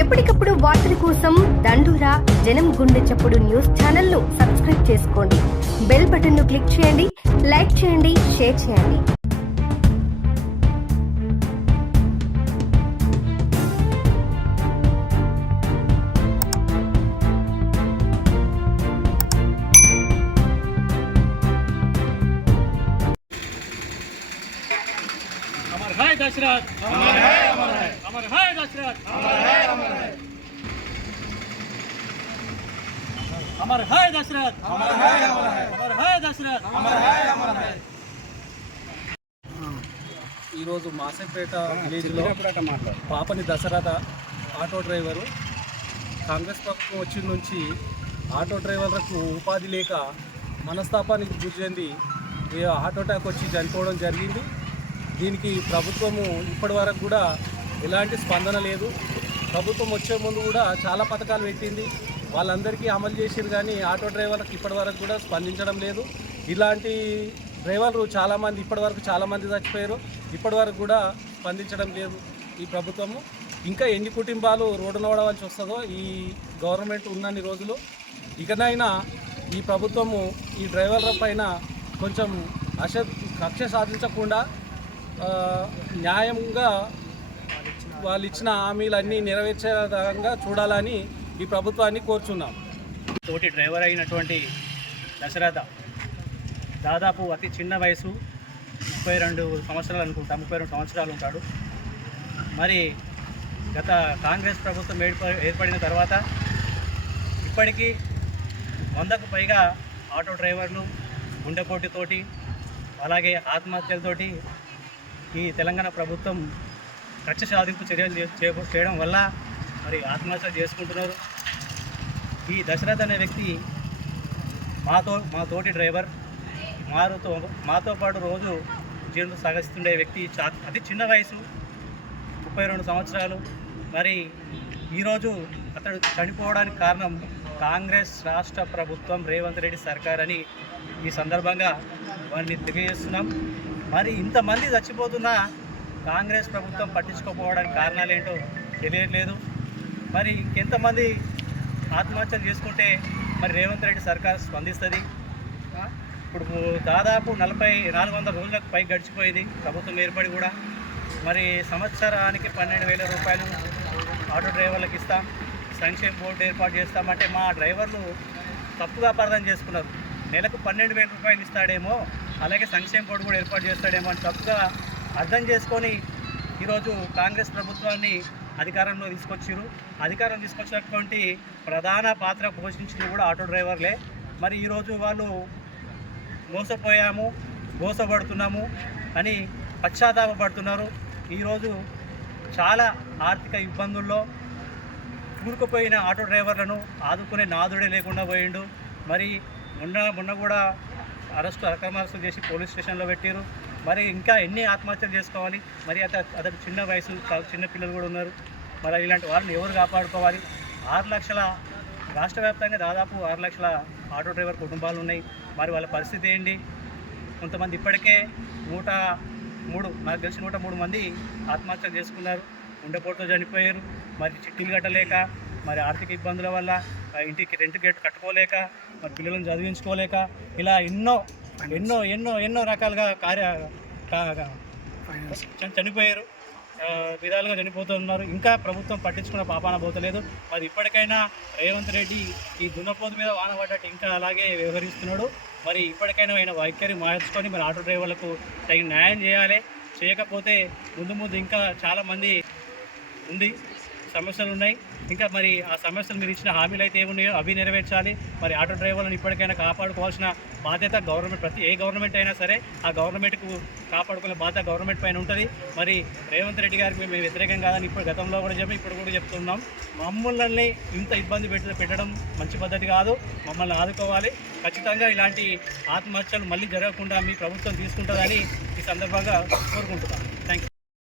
ఎప్పటికప్పుడు వార్తల కోసం దండూరా జనం గుండె చప్పుడు న్యూస్ ఛానల్ ను సబ్స్క్రైబ్ చేసుకోండి. బెల్ బటన్ ను క్లిక్ చేయండి, లైక్ చేయండి, షేర్ చేయండి. अमर है दशरथ, अमर है, अमर है, अमर है दशरथ, अमर है, अमर है, अमर है दशरथ, अमर है, अमर है, अमर है दशरथ, अमर है, अमर है. ఈరోజు మాసంపేట విలేజ్లో పాపని దశరథ ఆటో డ్రైవరు కాంగ్రెస్ ప్రభుత్వం వచ్చిన నుంచి ఆటో డ్రైవర్లకు ఉపాధి లేక మనస్తాపానికి గురి చెంది హార్ట్ అటాక్ వచ్చి చనిపోవడం జరిగింది. దీనికి ప్రభుత్వము ఇప్పటి వరకు కూడా ఎలాంటి స్పందన లేదు. ప్రభుత్వం వచ్చే ముందు కూడా చాలా పథకాలు పెట్టింది, వాళ్ళందరికీ అమలు చేసిరు, కానీ ఆటో డ్రైవర్లకు ఇప్పటి వరకు కూడా స్పందించడం లేదు. ఇలాంటి డ్రైవర్లు చాలామంది ఇప్పటివరకు చాలామంది చచ్చిపోయారు, ఇప్పటి వరకు కూడా స్పందించడం లేదు ఈ ప్రభుత్వము. ఇంకా ఎన్ని కుటుంబాలు రోడ్డు నడవాల్సి వస్తుందో ఈ గవర్నమెంట్ ఉన్నన్ని రోజులు. ఇకనైనా ఈ ప్రభుత్వము ఈ డ్రైవర్ల పైన కొంచెం కక్ష సాధించకుండా న్యాయంగా వాళ్ళు ఇచ్చిన హామీలన్నీ నెరవేర్చే విధంగా చూడాలని ఈ ప్రభుత్వాన్ని కోరుచున్నాం. తోటి డ్రైవర్ అయినటువంటి దశరథ దాదాపు అతి చిన్న వయసు 32 సంవత్సరాలు అనుకుంటా, 32 సంవత్సరాలు ఉంటాడు. మరి గత కాంగ్రెస్ ప్రభుత్వం ఏర్పడిన తర్వాత ఇప్పటికీ 100కు పైగా ఆటో డ్రైవర్లు గుండెపోటుతోటి అలాగే ఆత్మహత్యలతోటి ఈ తెలంగాణ ప్రభుత్వం కక్ష సాధింపు చర్యలు చేయడం వల్ల మరి ఆత్మహత్యలు చేసుకుంటున్నారు. ఈ దశరథ్ అనే వ్యక్తి మా తోటి డ్రైవర్, మాతో పాటు రోజు జీవనం సాగిస్తుండే వ్యక్తి. అతి చిన్న వయసు 32 సంవత్సరాలు. మరి ఈరోజు అతడు చనిపోవడానికి కారణం కాంగ్రెస్ రాష్ట్ర ప్రభుత్వం, రేవంత్ రెడ్డి సర్కార్ అని ఈ సందర్భంగా వారిని తెలియజేస్తున్నాం. మరి ఇంతమంది చచ్చిపోతున్నా కాంగ్రెస్ ప్రభుత్వం పట్టించుకోకపోవడానికి కారణాలు ఏంటో తెలియట్లేదు. మరి ఇంకెంతమంది ఆత్మహత్యలు చేసుకుంటే మరి రేవంత్ రెడ్డి సర్కార్ స్పందిస్తుంది? ఇప్పుడు దాదాపు 400 రోజులకు పై గడిచిపోయింది ప్రభుత్వం ఏర్పడి కూడా. మరి సంవత్సరానికి 12,000 రూపాయలు ఆటో డ్రైవర్లకు ఇస్తాం, సంక్షేమ బోర్డు ఏర్పాటు చేస్తామంటే మా డ్రైవర్లు తప్పుగా అపార్థం చేసుకున్నారు. నెలకు 12,000 రూపాయలు ఇస్తాడేమో, అలాగే సంక్షేమ బోర్డు కూడా ఏర్పాటు చేస్తాడేమో అని తప్పుగా అర్థం చేసుకొని ఈరోజు కాంగ్రెస్ ప్రభుత్వాన్ని అధికారంలో తీసుకొచ్చారు. అధికారం తీసుకొచ్చినటువంటి ప్రధాన పాత్ర పోషించింది కూడా ఆటో డ్రైవర్లే. మరి ఈరోజు వాళ్ళు మోసపడుతున్నాము అని పశ్చాత్తాపడుతున్నారు. ఈరోజు చాలా ఆర్థిక ఇబ్బందుల్లో కూరుకుపోయిన ఆటో డ్రైవర్లను ఆదుకునే నాదుడే లేకుండా పోయిండు. మరి మొన్న కూడా అక్రమ అరెస్టు చేసి పోలీస్ స్టేషన్లో పెట్టారు. మరి ఇంకా ఎన్ని ఆత్మహత్యలు చేసుకోవాలి? మరి అతడు చిన్న వయసు, చిన్న పిల్లలు కూడా ఉన్నారు. మరి ఇలాంటి వాళ్ళని ఎవరు కాపాడుకోవాలి? 6 లక్షల రాష్ట్ర వ్యాప్తంగా దాదాపు 6 లక్షల ఆటో డ్రైవర్ కుటుంబాలు ఉన్నాయి. మరి వాళ్ళ పరిస్థితి ఏంటి? కొంతమంది ఇప్పటికే 103 నాకు తెలిసి 103 మంది ఆత్మహత్యలు చేసుకున్నారు, గుండెపోటుతో చనిపోయారు. మరి చిట్టీలు కట్టలేక, మరి ఆర్థిక ఇబ్బందుల వల్ల ఇంటికి రెంట్ కట్టుకోలేక, మరి పిల్లలను చదివించుకోలేక, ఇలా ఎన్నో ఎన్నో ఎన్నో ఎన్నో రకాలుగా చనిపోయారు, విధాలుగా చనిపోతున్నారు. ఇంకా ప్రభుత్వం పట్టించుకున్న పాపాన పోతలేదు. మరి ఇప్పటికైనా రేవంత్ రెడ్డి ఈ దున్నపోతు మీద వాన పడ్డట్టు ఇంకా అలాగే వ్యవహరిస్తున్నాడు. మరి ఇప్పటికైనా ఆయన వైఖరి మార్చుకొని మరి ఆటో డ్రైవర్లకు తగిన న్యాయం చేయాలి. చేయకపోతే ముందు ఇంకా చాలామంది సమస్యలు ఉన్నాయి. ఇంకా మరి ఆ సమస్యలు మీరు ఇచ్చిన హామీలు అయితే ఏమున్నాయో అవి నెరవేర్చాలి. మరి ఆటో డ్రైవర్లను ఇప్పటికైనా కాపాడుకోవాల్సిన బాధ్యత గవర్నమెంట్, ఏ గవర్నమెంట్ అయినా సరే ఆ గవర్నమెంట్కు కాపాడుకునే బాధ్యత గవర్నమెంట్ పైన ఉంటుంది. మరి రేవంత్ రెడ్డి గారికి మేము వ్యతిరేకం కాదని ఇప్పుడు గతంలో కూడా ఇప్పుడు కూడా చెప్తున్నాం. మమ్మల్ని ఇంత ఇబ్బంది పెట్టడం మంచి పద్ధతి కాదు. మమ్మల్ని ఆదుకోవాలి. ఖచ్చితంగా ఇలాంటి ఆత్మహత్యలు మళ్ళీ జరగకుండా మీ ప్రభుత్వం తీసుకుంటుందని ఈ సందర్భంగా కోరుకుంటున్నాను.